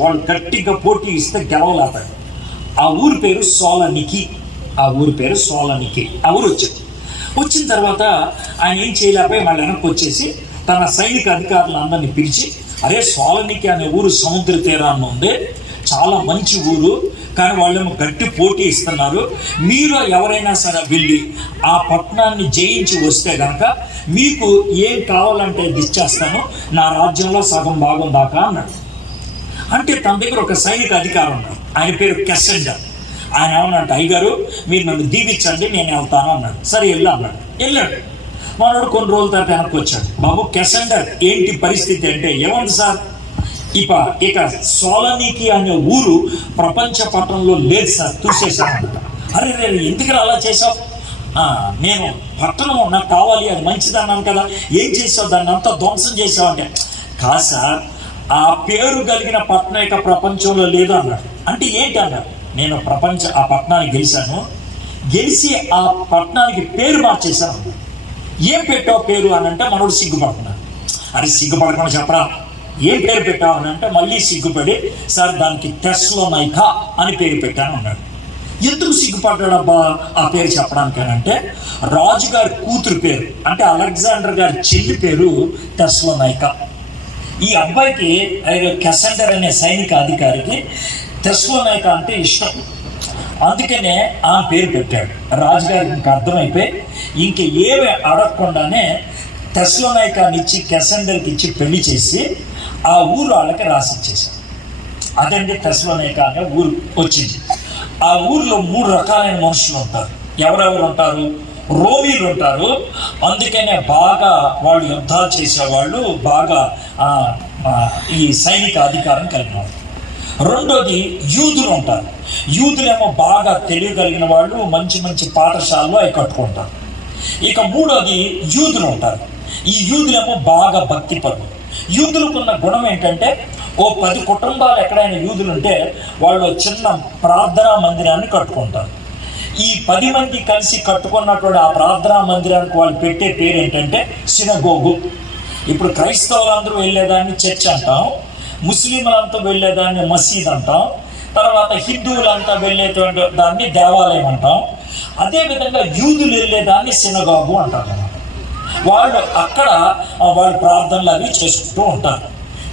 వాళ్ళు గట్టిగా పోటీ ఇస్తే గెలవలేతాడు. ఆ ఊరి పేరు సోలనికి. ఆ ఊరు వచ్చిన తర్వాత ఆయన ఏం చేయలేకపోయి వాళ్ళ వెనక్కి వచ్చేసి తన సైనిక అధికారులందరినీ పిలిచి, అరే సోలనికి అనే ఊరు సముద్ర తీరాన్ని ఉంది, చాలా మంచి ఊరు, కానీ వాళ్ళేమో గట్టి పోటీ ఇస్తున్నారు, మీరు ఎవరైనా సరే వెళ్ళి ఆ పట్టణాన్ని జయించి వస్తే కనుక మీకు ఏం కావాలంటే ఇచ్చేస్తాను, నా రాజ్యంలో సగం భాగం దాకా అన్నాడు. అంటే తన దగ్గర ఒక సైనిక అధికారి ఉన్నాడు, ఆయన పేరు కెసెండర్. ఆయన ఏమన్నాడు, అయ్యగారు మీరు నన్ను దీవించండి, నేను వెళ్తాను అన్నాడు. సరే వెళ్ళాడు. మనోడు కొన్ని రోజుల తర్వాత వెనక్కి వచ్చాడు. బాబు కెసెండర్ ఏంటి పరిస్థితి అంటే, ఏమంది సార్, ఇక సోలనికి అనే ఊరు ప్రపంచ పట్టణంలో లేదు సార్, చూసేసాను. అరే నేను ఎందుకు అలా చేసావు? నేను పట్టణం నాకు కావాలి, అది మంచిది అన్నాను కదా, ఏం చేసావు, దాన్ని అంతా ధ్వంసం చేసావు అంటే, కాదు సార్ ఆ పేరు కలిగిన పట్టణం ఇక ప్రపంచంలో లేదు అన్నాడు. అంటే ఏంటి అన్నాడు, నేను ఆ పట్టణానికి గెలిచి ఆ పట్టణానికి పేరు మార్చేశాను. ఏం పెట్టావు పేరు అని అంటే మనోడు సిగ్గుపడుతున్నాడు. అరే సిగ్గుపడకుండా చెప్పరా, ఏం పేరు పెట్టావు అని అంటే మళ్ళీ సిగ్గుపడి, సార్ దానికి తెస్సలోనిక అని పేరు పెట్టాను అన్నాడు. ఎందుకు సిగ్గుపడ్డాడబ్బా ఆ పేరు చెప్పడానికి అని అంటే, రాజుగారి కూతురు పేరు అంటే అలెగ్జాండర్ గారి చెల్లి పేరు తెస్సలోనిక. ఈ అబ్బాయికి కెసెండర్ అనే సైనిక అధికారికి తెస్సలోనిక అంటే ఇష్టం, అందుకనే ఆ పేరు పెట్టాడు. రాజుగారికి ఇంకా అర్థమైపోయి ఇంక ఏమి అడగకుండానే తెస్సలోనికాని ఇచ్చి కెసెండర్కి ఇచ్చి పెళ్లి చేసి ఆ ఊరు వాళ్ళకి రాసిచ్చేశాడు. అదండి తెస్సలోనిక అనే ఊరు వచ్చింది. ఆ ఊరిలో 3 రకాలైన మనుషులు ఉంటారు. ఎవరెవరు ఉంటారు? రోమీలు ఉంటారు, అందుకనే బాగా వాళ్ళు యుద్ధాలు చేసేవాళ్ళు, బాగా ఈ సైనిక అధికారం కలిగిన వాళ్ళు. రెండోది యూదులు ఉంటారు. యూదులేమో బాగా తెలియగలిగిన వాళ్ళు, మంచి మంచి పాఠశాలలో అవి కట్టుకుంటారు. ఇక మూడోది యూదులు ఉంటారు. ఈ యూదులేమో బాగా భక్తిపరులు. యూదులకున్న గుణం ఏంటంటే, ఓ 10 కుటుంబాలు ఎక్కడైనా యూదులు ఉంటే వాళ్ళు చిన్న ప్రార్థనా మందిరాన్ని కట్టుకుంటారు. ఈ 10 మంది కలిసి కట్టుకున్నటువంటి ఆ ప్రార్థనా మందిరానికి వాళ్ళు పెట్టే పేరు ఏంటంటే సినగోగు. ఇప్పుడు క్రైస్తవులందరూ వెళ్ళేదాన్ని చర్చ్ అంటాం, ముస్లింలంతా వెళ్ళేదాన్ని మసీద్ అంటాం, తర్వాత హిందువులంతా వెళ్ళేటువంటి దాన్ని దేవాలయం అంటాం. అదేవిధంగా యూదులు వెళ్ళేదాన్ని సినగోగు అంటారు. వాళ్ళు అక్కడ వాళ్ళు ప్రార్థనలు అవి చేసుకుంటూ ఉంటారు.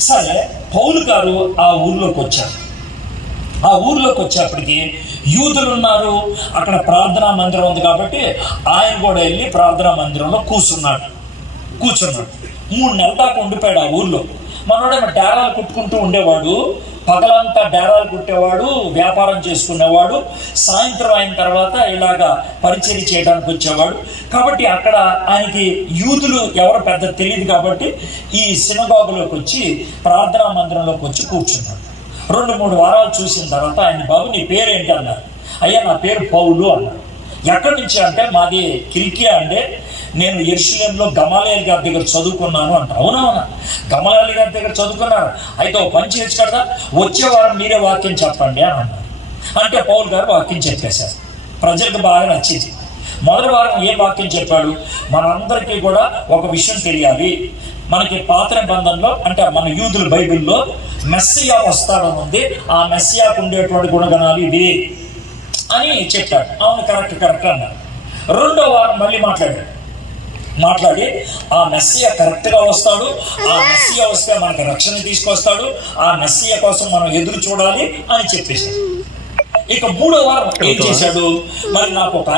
సరే, పౌలు గారు ఆ ఊర్లోకి వచ్చారు. ఆ ఊర్లోకి వచ్చేప్పటికి యూదులు ఉన్నారు, అక్కడ ప్రార్థనా మందిరం ఉంది కాబట్టి ఆయన కూడా వెళ్ళి ప్రార్థనా మందిరంలో కూర్చున్నాడు. 3 నెలల దాకా ఉండిపోయాడు ఆ ఊర్లో. మనోడేమో డేరాలు కుట్టుకుంటూ ఉండేవాడు, పగలంతా డేరాలు కుట్టేవాడు, వ్యాపారం చేసుకునేవాడు, సాయంత్రం అయిన తర్వాత ఇలాగా పరిచయం చేయడానికి వచ్చేవాడు. కాబట్టి అక్కడ ఆయనకి యూదులు ఎవరు పెద్ద తెలియదు కాబట్టి ఈ సినగోగులోకి వచ్చి ప్రార్థనా మందిరంలోకి వచ్చి కూర్చున్నాడు. 2-3 వారాలు చూసిన తర్వాత ఆయన, బాబు నీ పేరేంటి అన్నారు. అయ్యా నా పేరు పౌలు అన్నాడు. ఎక్కడి నుంచి అంటే, మాది కిల్కియా అంటే, నేను యెరూషలేములో గమలీయేలు గారి దగ్గర చదువుకున్నాను అంట. అవునవునా, గమలీయేలు గారి దగ్గర చదువుకున్నారు, అయితే ఓ పని చేయొచ్చు కదా, వచ్చే వారం మీరే వాక్యం చెప్పండి అని అన్నారు. అంటే పౌలు గారు వాక్యం చెప్పేశారు. ప్రజలకు బాగా నచ్చింది. మొదటి వారం ఏ వాక్యం చెప్పాడు, మనందరికీ కూడా ఒక విషయం తెలియాలి, మనకి పాత నిబంధనలో అంటే మన యూదుల బైబిల్లో మెస్సియా వస్తాడని ఉంది, ఆ మెస్సియాకు ఉండేటువంటి గుణగణాలు ఇవి అని చెప్పాడు. అవును, కరెక్ట్ అన్నారు. 2వ వారం మళ్ళీ మాట్లాడి ఆ మెస్సియా కరెక్ట్గా వస్తాడు, ఆ మెస్సియా వస్తే మనకు రక్షణ తీసుకొస్తాడు, ఆ మెస్సియా కోసం మనం ఎదురు చూడాలి అని చెప్పేశాడు. ఇక 3వ వారం ఏం చేశాడు, మరి నాకు ఒక